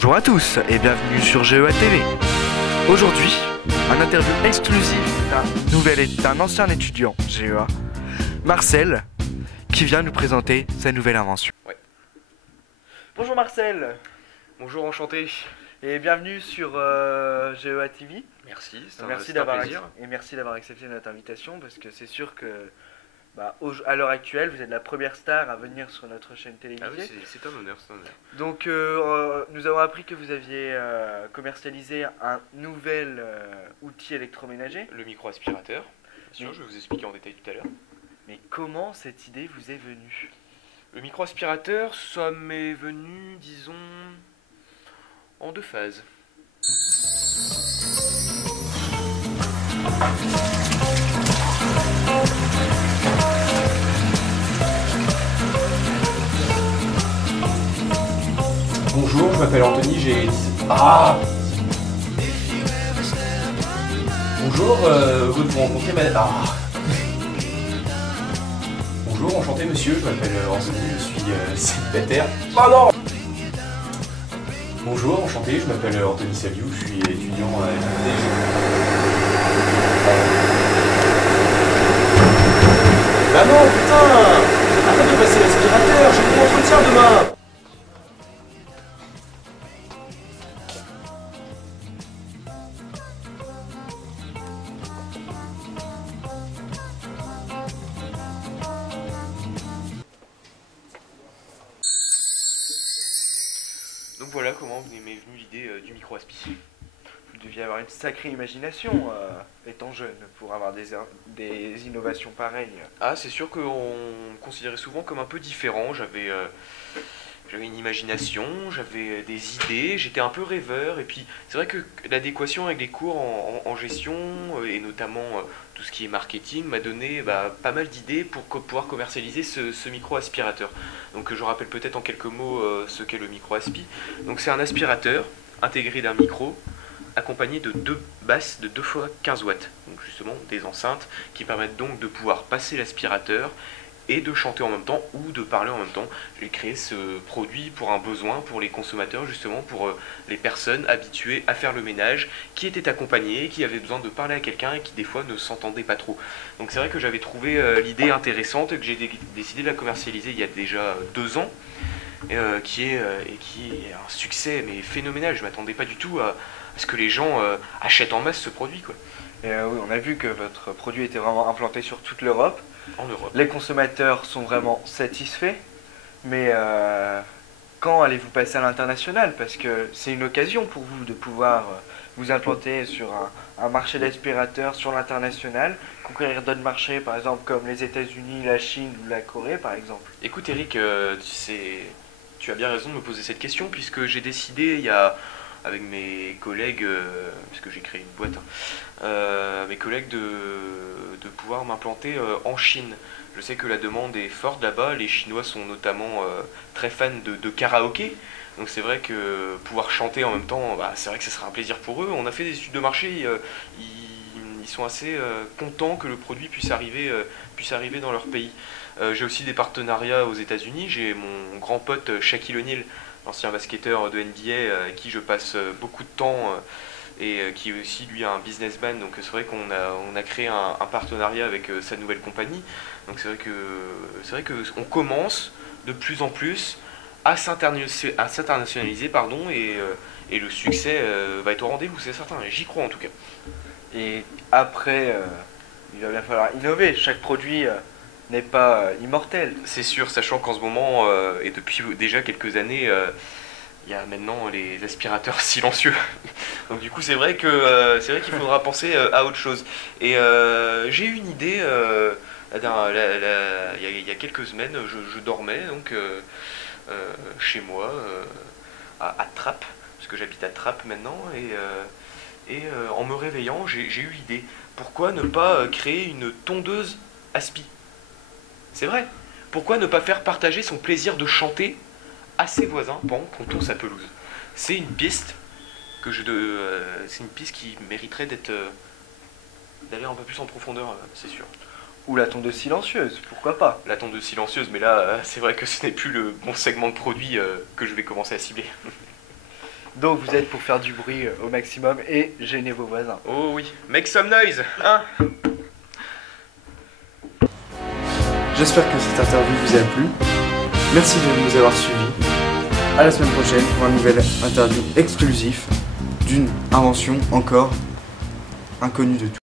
Bonjour à tous et bienvenue sur GEA TV. Aujourd'hui, un interview exclusif d'un ancien étudiant GEA, Marcel, qui vient nous présenter sa nouvelle invention. Ouais. Bonjour Marcel. Bonjour, enchanté. Et bienvenue sur GEA TV. Merci, Merci c'est un plaisir. merci d'avoir accepté notre invitation parce que c'est sûr que à l'heure actuelle, vous êtes la première star à venir sur notre chaîne télévisée. Ah oui, c'est un honneur, c'est un honneur. Donc nous avons appris que vous aviez commercialisé un nouvel outil électroménager. Le micro-aspirateur, bien sûr, je vais vous expliquer en détail tout à l'heure. Mais comment cette idée vous est venue? Le micro-aspirateur, ça m'est venu, disons, en deux phases. Bonjour, je m'appelle Anthony, j'ai... Ah Bonjour, heureux de vous rencontrer, Bonjour, enchanté monsieur, je m'appelle Anthony, je suis célibataire. Oh non Bonjour, enchanté, je m'appelle Anthony Saviou, je suis étudiant à l'UT. Bah non, putain! Arrête de passer l'aspirateur, j'ai mon entretien demain! Donc voilà comment m'est venue l'idée du micro-aspi. Vous deviez avoir une sacrée imagination étant jeune pour avoir des innovations pareilles. Ah, c'est sûr qu'on me considérait souvent comme un peu différent, j'avais une imagination, j'avais des idées, j'étais un peu rêveur, et puis c'est vrai que l'adéquation avec les cours en gestion, et notamment tout ce qui est marketing, m'a donné pas mal d'idées pour pouvoir commercialiser ce micro-aspirateur. Donc je rappelle peut-être en quelques mots ce qu'est le micro-aspi. Donc c'est un aspirateur intégré d'un micro, accompagné de deux basses de 2 fois 15 watts, donc justement des enceintes qui permettent donc de pouvoir passer l'aspirateur et de chanter en même temps ou de parler en même temps. J'ai créé ce produit pour un besoin pour les consommateurs, justement pour les personnes habituées à faire le ménage, qui étaient accompagnées, qui avaient besoin de parler à quelqu'un et qui des fois ne s'entendaient pas trop. Donc c'est vrai que j'avais trouvé l'idée intéressante et que j'ai décidé de la commercialiser il y a déjà 2 ans, qui est un succès mais phénoménal. Je ne m'attendais pas du tout à ce que les gens achètent en masse ce produit, quoi. Et oui, on a vu que votre produit était vraiment implanté sur toute l'Europe. En Europe. Les consommateurs sont vraiment satisfaits, mais quand allez-vous passer à l'international? Parce que c'est une occasion pour vous de pouvoir vous implanter sur un marché d'aspirateurs sur l'international, conquérir d'autres marchés, par exemple comme les États-Unis, la Chine ou la Corée, par exemple. Écoute Eric, tu as bien raison de me poser cette question, puisque j'ai décidé avec mes collègues, puisque j'ai créé une boîte, mes collègues de pouvoir m'implanter en Chine. Je sais que la demande est forte là-bas, les Chinois sont notamment très fans de karaoké, donc c'est vrai que pouvoir chanter en même temps, c'est vrai que ce sera un plaisir pour eux. On a fait des études de marché, ils sont assez contents que le produit puisse arriver dans leur pays. J'ai aussi des partenariats aux États-Unis, j'ai mon grand pote Shaquille O'Neal, l'ancien basketteur de NBA, avec qui je passe beaucoup de temps et qui est aussi lui un businessman. Donc c'est vrai qu'on a créé un partenariat avec sa nouvelle compagnie. Donc c'est vrai que on commence de plus en plus à s'internationaliser, et le succès va être au rendez-vous, c'est certain. J'y crois en tout cas. Et après, il va bien falloir innover. Chaque produit n'est pas immortel. C'est sûr, sachant qu'en ce moment, et depuis déjà quelques années, il y a maintenant les aspirateurs silencieux. Donc du coup, c'est vrai qu'il faudra penser à autre chose. Et j'ai eu une idée, il y a quelques semaines, je dormais donc chez moi, à Trappes, parce que j'habite à Trappes maintenant, et en me réveillant, j'ai eu l'idée. Pourquoi ne pas créer une tondeuse aspi? C'est vrai. Pourquoi ne pas faire partager son plaisir de chanter à ses voisins pendant qu'on tonce sa pelouse? C'est une piste qui mériterait d'aller un peu plus en profondeur, c'est sûr. Ou la tondeuse silencieuse, pourquoi pas? La tondeuse silencieuse, mais là, c'est vrai que ce n'est plus le bon segment de produit que je vais commencer à cibler. Donc vous êtes pour faire du bruit au maximum et gêner vos voisins. Oh oui, make some noise, hein. J'espère que cette interview vous a plu. Merci de nous avoir suivis. À la semaine prochaine pour un nouvel interview exclusif d'une invention encore inconnue de tous.